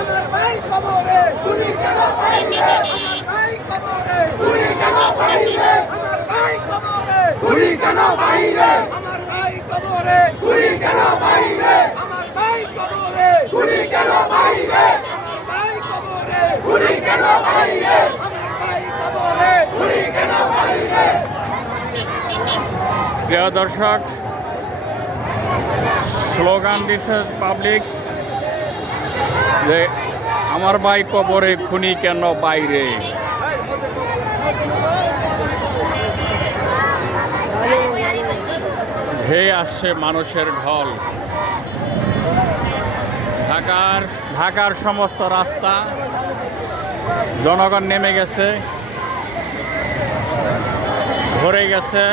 আমার ভাই কবরে গুলি কেন পাইলে আমার ভাই কবরে গুলি কেন পাইলে আমার ভাই কবরে গুলি কেন পাইলে আমার ভাই কবরে গুলি কেন পাইলে আমার ভাই কবরে গুলি কেন পাইলে আমার ভাই কবরে গুলি কেন পাইলে আমার ভাই কবরে গুলি কেন পাইলে। প্রিয় দর্শক, স্লোগান দিছে পাবলিক যে আমার ভাই কবরে খুনি কেন বাইরে। ধেয়ে আসছে মানুষের ঢল। ঢাকার সমস্ত রাস্তা জনগণ নেমে গেছে, ভরে গেছে।